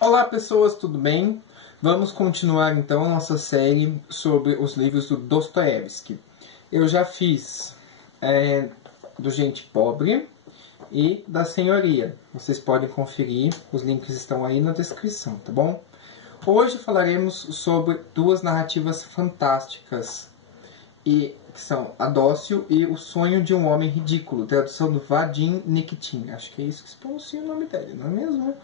Olá pessoas, tudo bem? Vamos continuar então a nossa série sobre os livros do Dostoiévski. Eu já fiz do Gente Pobre e da Senhoria. Vocês podem conferir, os links estão aí na descrição, tá bom? Hoje falaremos sobre duas narrativas fantásticas, que são A Dócil e O Sonho de um Homem Ridículo, tradução do Vadim Nikitin. Acho que é isso que se pronuncia o nome dele, não é mesmo?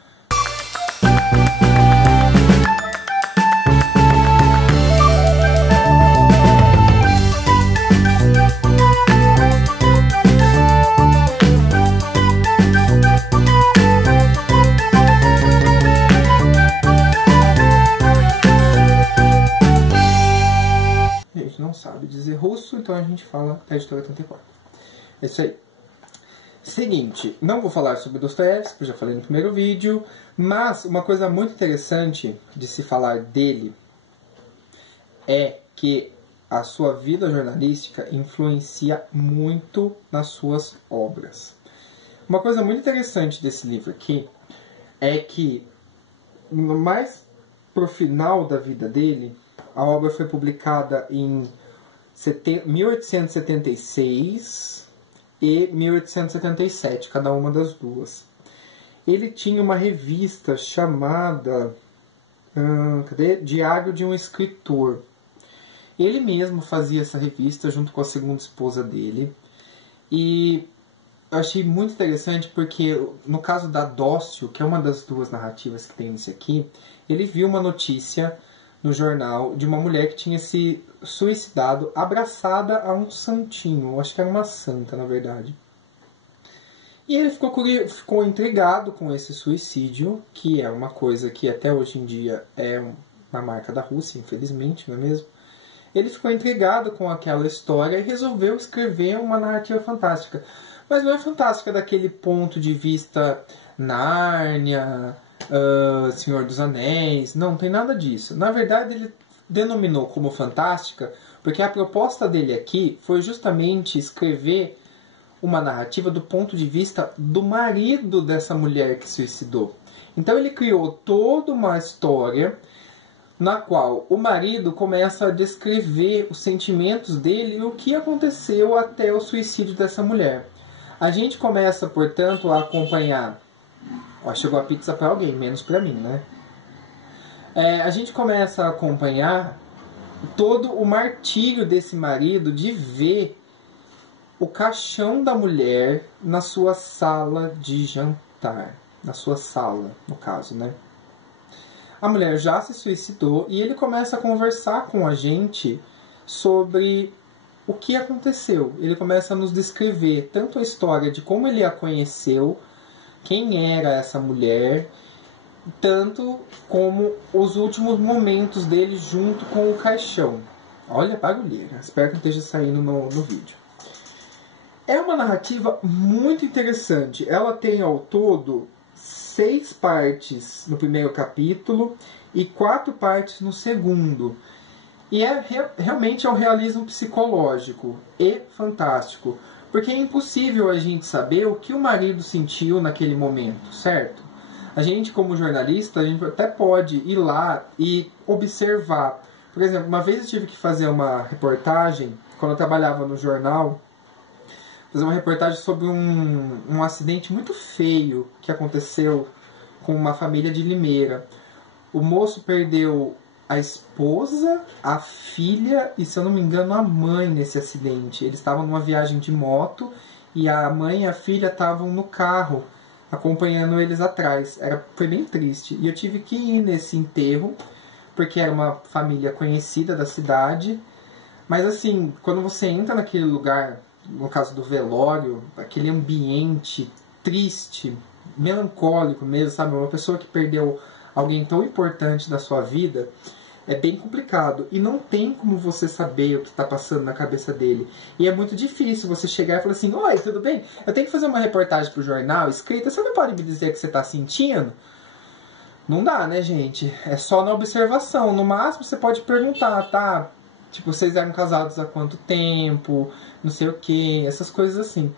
Não sabe dizer russo, então a gente fala da editora 34. É isso aí. Seguinte, não vou falar sobre Dostoiévski, porque eu já falei no primeiro vídeo, mas uma coisa muito interessante de se falar dele é que a sua vida jornalística influencia muito nas suas obras. Uma coisa muito interessante desse livro aqui é que, mais pro final da vida dele, a obra foi publicada em 1876 e 1877, cada uma das duas. Ele tinha uma revista chamada Diário de um Escritor. Ele mesmo fazia essa revista junto com a segunda esposa dele. E eu achei muito interessante porque, no caso da Dócil, que é uma das duas narrativas que tem nesse aqui, ele viu uma notícia no jornal de uma mulher que tinha se suicidado abraçada a um santinho. Eu acho que era uma santa, na verdade. E ele ficou intrigado com esse suicídio, que é uma coisa que até hoje em dia é uma marca da Rússia, infelizmente, não é mesmo? Ele ficou intrigado com aquela história e resolveu escrever uma narrativa fantástica. Mas não é fantástica daquele ponto de vista Nárnia, Senhor dos Anéis, não tem nada disso. Na verdade, ele denominou como fantástica porque a proposta dele aqui foi justamente escrever uma narrativa do ponto de vista do marido dessa mulher que se suicidou. Então ele criou toda uma história na qual o marido começa a descrever os sentimentos dele e o que aconteceu até o suicídio dessa mulher. A gente começa, portanto, a acompanhar. Ó, chegou a pizza para alguém, menos para mim, né? A gente começa a acompanhar todo o martírio desse marido de ver o caixão da mulher na sua sala de jantar. Na sua sala, no caso, né? A mulher já se suicidou e ele começa a conversar com a gente sobre o que aconteceu. Ele começa a nos descrever tanto a história de como ele a conheceu, quem era essa mulher, tanto como os últimos momentos dele junto com o caixão. Olha, barulheira. Espero que não esteja saindo no vídeo. É uma narrativa muito interessante. Ela tem ao todo 6 partes no primeiro capítulo e 4 partes no segundo. E realmente é um realismo psicológico e fantástico. Porque é impossível a gente saber o que o marido sentiu naquele momento, certo? A gente, como jornalista, a gente até pode ir lá e observar. Por exemplo, uma vez eu tive que fazer uma reportagem, quando eu trabalhava no jornal, fazer uma reportagem sobre um acidente muito feio que aconteceu com uma família de Limeira. O moço perdeu a esposa, a filha e, se eu não me engano, a mãe nesse acidente. Eles estavam numa viagem de moto e a mãe e a filha estavam no carro, acompanhando eles atrás. Foi bem triste. E eu tive que ir nesse enterro, porque era uma família conhecida da cidade. Mas assim, quando você entra naquele lugar, no caso do velório, aquele ambiente triste, melancólico mesmo, sabe? Uma pessoa que perdeu alguém tão importante da sua vida, é bem complicado. E não tem como você saber o que está passando na cabeça dele. E é muito difícil você chegar e falar assim: oi, tudo bem? Eu tenho que fazer uma reportagem para o jornal escrita, você não pode me dizer o que você está sentindo? Não dá, né, gente? É só na observação. No máximo você pode perguntar, tá? Tipo, vocês eram casados há quanto tempo? Não sei o que, essas coisas assim.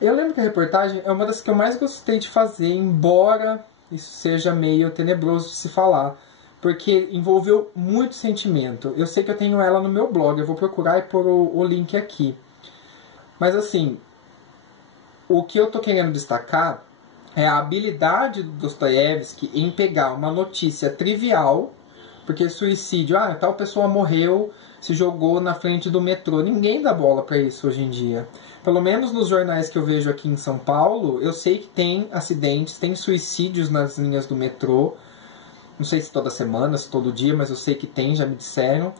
Eu lembro que a reportagem é uma das que eu mais gostei de fazer, embora isso seja meio tenebroso de se falar, porque envolveu muito sentimento. Eu sei que eu tenho ela no meu blog, eu vou procurar e pôr o link aqui. Mas assim, o que eu tô querendo destacar é a habilidade do Dostoiévski em pegar uma notícia trivial, porque suicídio, tal pessoa morreu, se jogou na frente do metrô. Ninguém dá bola para isso hoje em dia. Pelo menos nos jornais que eu vejo aqui em São Paulo, eu sei que tem acidentes, tem suicídios nas linhas do metrô. Não sei se toda semana, se todo dia, mas eu sei que tem, já me disseram.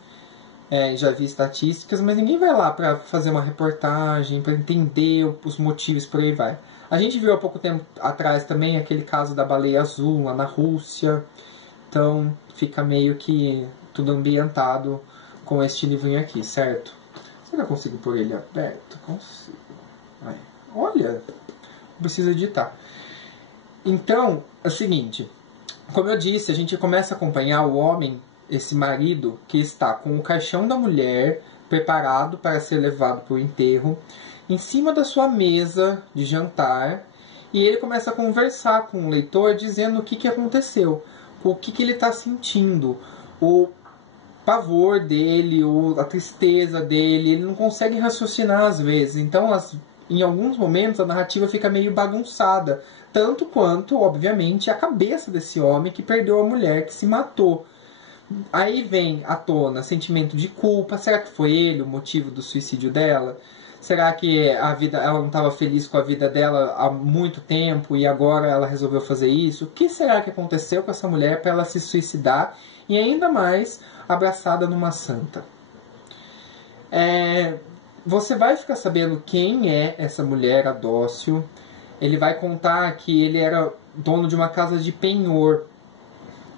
Já vi estatísticas, mas ninguém vai lá para fazer uma reportagem, para entender os motivos, por aí vai. A gente viu há pouco tempo atrás também aquele caso da baleia azul lá na Rússia. Então fica meio que tudo ambientado com este livrinho aqui, certo? Será que eu consigo pôr ele aberto? Consigo. Olha, não precisa editar. Então, é o seguinte. Como eu disse, a gente começa a acompanhar o homem, esse marido, que está com o caixão da mulher preparado para ser levado para o enterro, em cima da sua mesa de jantar, e ele começa a conversar com o leitor dizendo o que aconteceu, o que ele está sentindo, o pavor dele, a tristeza dele. Ele não consegue raciocinar às vezes, então em alguns momentos a narrativa fica meio bagunçada, tanto quanto, obviamente, a cabeça desse homem que perdeu a mulher, que se matou. Aí vem à tona sentimento de culpa. Será que foi ele o motivo do suicídio dela? Será que ela não estava feliz com a vida dela há muito tempo e agora ela resolveu fazer isso? O que será que aconteceu com essa mulher para ela se suicidar e ainda mais abraçada numa santa? Você vai ficar sabendo quem é essa mulher, a Dócio. Ele vai contar que ele era dono de uma casa de penhor,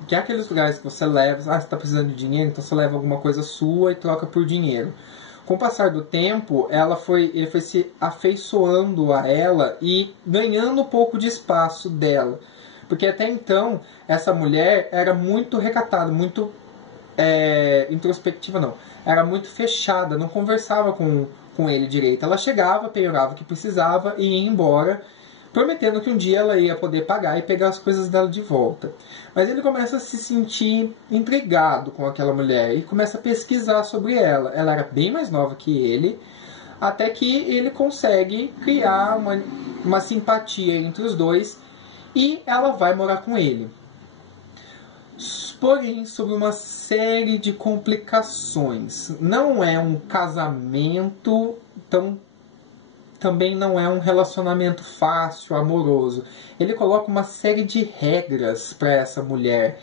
que é aqueles lugares que você leva, você está precisando de dinheiro, então você leva alguma coisa sua e troca por dinheiro. Com o passar do tempo, ele foi se afeiçoando a ela e ganhando um pouco de espaço dela. Porque até então, essa mulher era muito recatada, muito introspectiva, não. Era muito fechada, não conversava com ele direito. Ela chegava, penhorava o que precisava e ia embora, prometendo que um dia ela ia poder pagar e pegar as coisas dela de volta. Mas ele começa a se sentir intrigado com aquela mulher e começa a pesquisar sobre ela. Ela era bem mais nova que ele, até que ele consegue criar uma simpatia entre os dois e ela vai morar com ele. Porém, sobre uma série de complicações. Não é um casamento também não é um relacionamento fácil, amoroso. Ele coloca uma série de regras para essa mulher.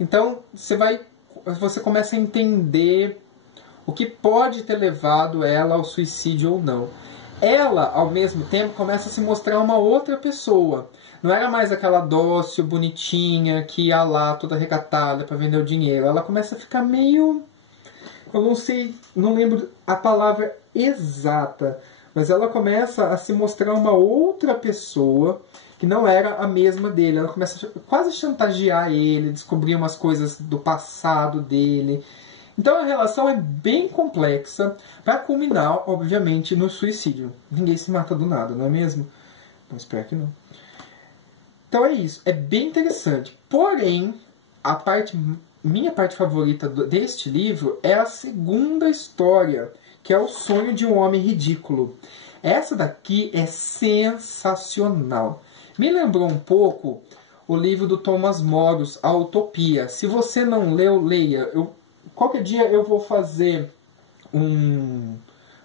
Então você começa a entender o que pode ter levado ela ao suicídio ou não. Ela, ao mesmo tempo, começa a se mostrar uma outra pessoa. Não era mais aquela dócil, bonitinha, que ia lá toda recatada para vender o dinheiro. Ela começa a ficar meio... Eu não sei, não lembro a palavra exata, mas ela começa a se mostrar uma outra pessoa que não era a mesma dele. Ela começa a quase chantagear ele, descobrir umas coisas do passado dele. Então a relação é bem complexa para culminar, obviamente, no suicídio. Ninguém se mata do nada, não é mesmo? Então espero que não. Então é isso, é bem interessante. Porém, minha parte favorita deste livro é a segunda história, que é O Sonho de um Homem Ridículo. Essa daqui é sensacional. Me lembrou um pouco o livro do Thomas Moros, A Utopia. Se você não leu, leia. Qualquer dia eu vou fazer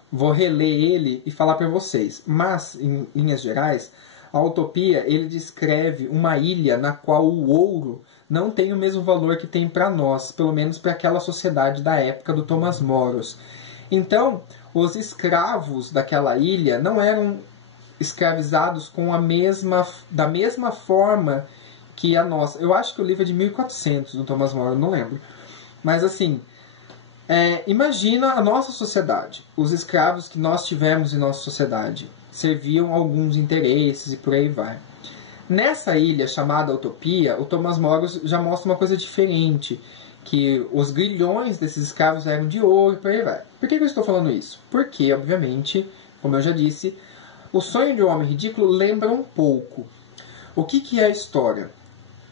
vou reler ele e falar para vocês. Mas, em linhas gerais, A Utopia, ele descreve uma ilha na qual o ouro não tem o mesmo valor que tem para nós, pelo menos para aquela sociedade da época do Thomas Moros. Então, os escravos daquela ilha não eram escravizados da mesma forma que a nossa. Eu acho que o livro é de 1400 do Thomas Moros, não lembro. Mas assim, imagina a nossa sociedade. Os escravos que nós tivemos em nossa sociedade serviam a alguns interesses e por aí vai. Nessa ilha chamada Utopia, o Thomas Moros já mostra uma coisa diferente, que os grilhões desses escravos eram de ouro e por aí vai. Por que eu estou falando isso? Porque, obviamente, como eu já disse, O Sonho de um Homem Ridículo lembra um pouco. O que é a história?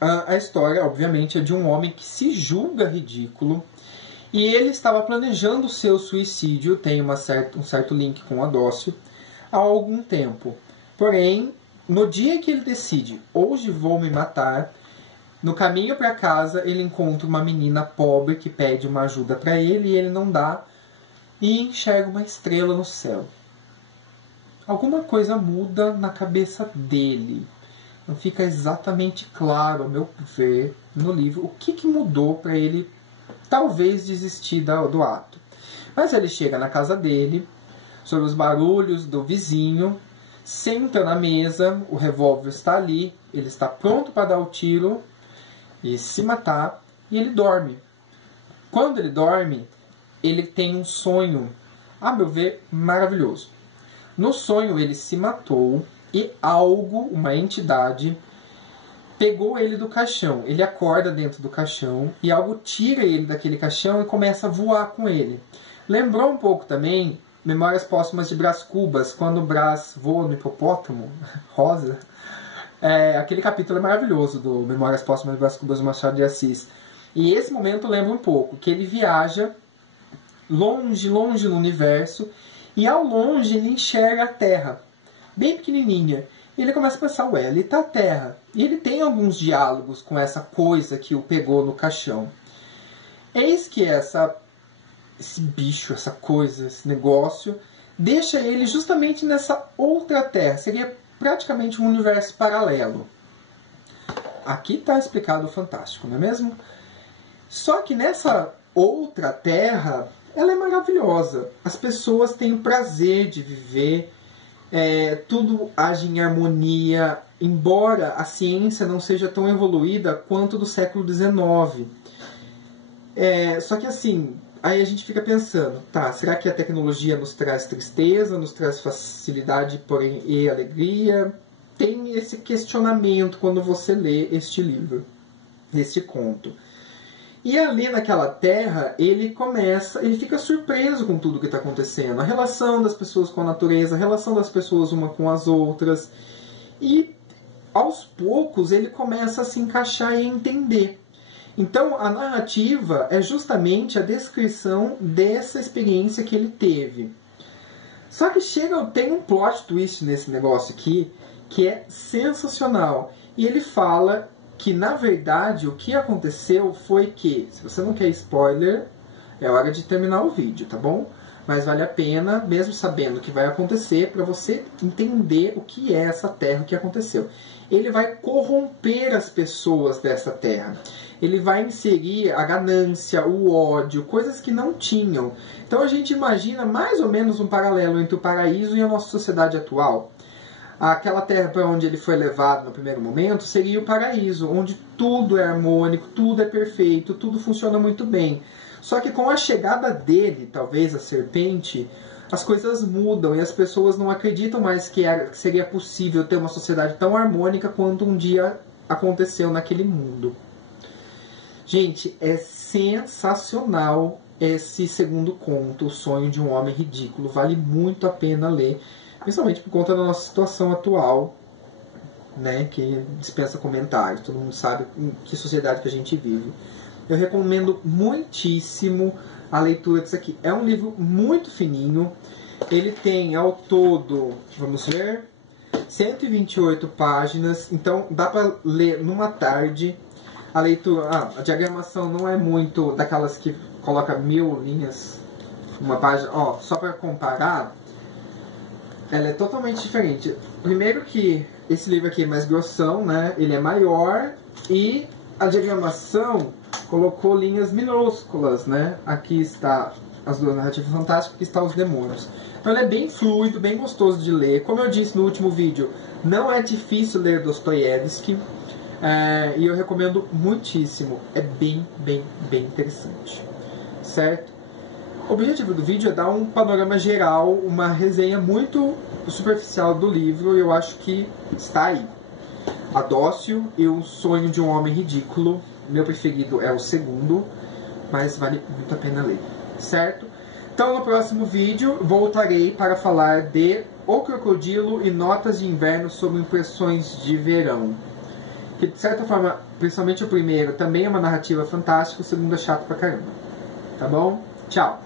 a história, obviamente, é de um homem que se julga ridículo e ele estava planejando o seu suicídio, tem um certo link com a Dócio, há algum tempo. Porém, no dia que ele decide, hoje vou me matar, no caminho para casa ele encontra uma menina pobre que pede uma ajuda para ele e ele não dá e enxerga uma estrela no céu. Alguma coisa muda na cabeça dele. Não fica exatamente claro, ao meu ver, no livro, o que mudou para ele talvez desistir do ato. Mas ele chega na casa dele, sob os barulhos do vizinho, senta na mesa, o revólver está ali, ele está pronto para dar o tiro e se matar, e ele dorme. Quando ele dorme, ele tem um sonho, a meu ver, maravilhoso. No sonho ele se matou e algo, uma entidade, pegou ele do caixão. Ele acorda dentro do caixão e algo tira ele daquele caixão e começa a voar com ele. Lembrou um pouco também Memórias Póstumas de Brás Cubas, quando o Brás voa no hipopótamo rosa. Aquele capítulo é maravilhoso do Memórias Póstumas de Brás Cubas, do Machado de Assis. E esse momento lembra um pouco que ele viaja longe, longe no universo e ao longe ele enxerga a Terra, bem pequenininha. E ele começa a pensar, ué, ali está a Terra. E ele tem alguns diálogos com essa coisa que o pegou no caixão. Eis que esse bicho, essa coisa, esse negócio, deixa ele justamente nessa outra Terra. Seria praticamente um universo paralelo. Aqui está explicado o fantástico, não é mesmo? Só que nessa outra Terra, ela é maravilhosa. As pessoas têm o prazer de viver, tudo age em harmonia, embora a ciência não seja tão evoluída quanto do século XIX. Só que assim, aí a gente fica pensando, tá, será que a tecnologia nos traz tristeza, nos traz facilidade, porém, e alegria? Tem esse questionamento quando você lê este livro, este conto. E ali naquela terra, ele fica surpreso com tudo que está acontecendo. A relação das pessoas com a natureza, a relação das pessoas uma com as outras. E aos poucos ele começa a se encaixar e a entender. Então a narrativa é justamente a descrição dessa experiência que ele teve. Só que tem um plot twist nesse negócio aqui que é sensacional. E ele fala que, na verdade, o que aconteceu foi que, se você não quer spoiler, é hora de terminar o vídeo, tá bom? Mas vale a pena, mesmo sabendo o que vai acontecer, para você entender o que é essa terra, o que aconteceu. Ele vai corromper as pessoas dessa terra. Ele vai inserir a ganância, o ódio, coisas que não tinham. Então a gente imagina mais ou menos um paralelo entre o paraíso e a nossa sociedade atual. Aquela terra para onde ele foi levado no primeiro momento seria o paraíso, onde tudo é harmônico, tudo é perfeito, tudo funciona muito bem. Só que com a chegada dele, talvez a serpente, as coisas mudam e as pessoas não acreditam mais que seria possível ter uma sociedade tão harmônica quanto um dia aconteceu naquele mundo. Gente, é sensacional esse segundo conto, O Sonho de um Homem Ridículo. Vale muito a pena ler. Principalmente por conta da nossa situação atual, né, que dispensa comentários. Todo mundo sabe em que sociedade que a gente vive. Eu recomendo muitíssimo a leitura disso aqui. É um livro muito fininho. Ele tem ao todo, vamos ver, 128 páginas. Então dá para ler numa tarde. A leitura, a diagramação não é muito daquelas que coloca 1000 linhas numa página. Ó, só para comparar, ela é totalmente diferente. Primeiro que esse livro aqui é mais grossão, né? Ele é maior e a diagramação colocou linhas minúsculas, né? Aqui está as duas narrativas fantásticas, aqui está os demônios. Então ele é bem fluido, bem gostoso de ler. Como eu disse no último vídeo, não é difícil ler Dostoiévski. E eu recomendo muitíssimo. É bem interessante. Certo? O objetivo do vídeo é dar um panorama geral, uma resenha muito superficial do livro, e eu acho que está aí. A Dócio e O Sonho de um Homem Ridículo. Meu preferido é o segundo, mas vale muito a pena ler. Certo? Então no próximo vídeo voltarei para falar de O Crocodilo e Notas de Inverno sobre Impressões de Verão. Que de certa forma principalmente o primeiro, também é uma narrativa fantástica, o segundo é chato pra caramba. Tá bom? Tchau!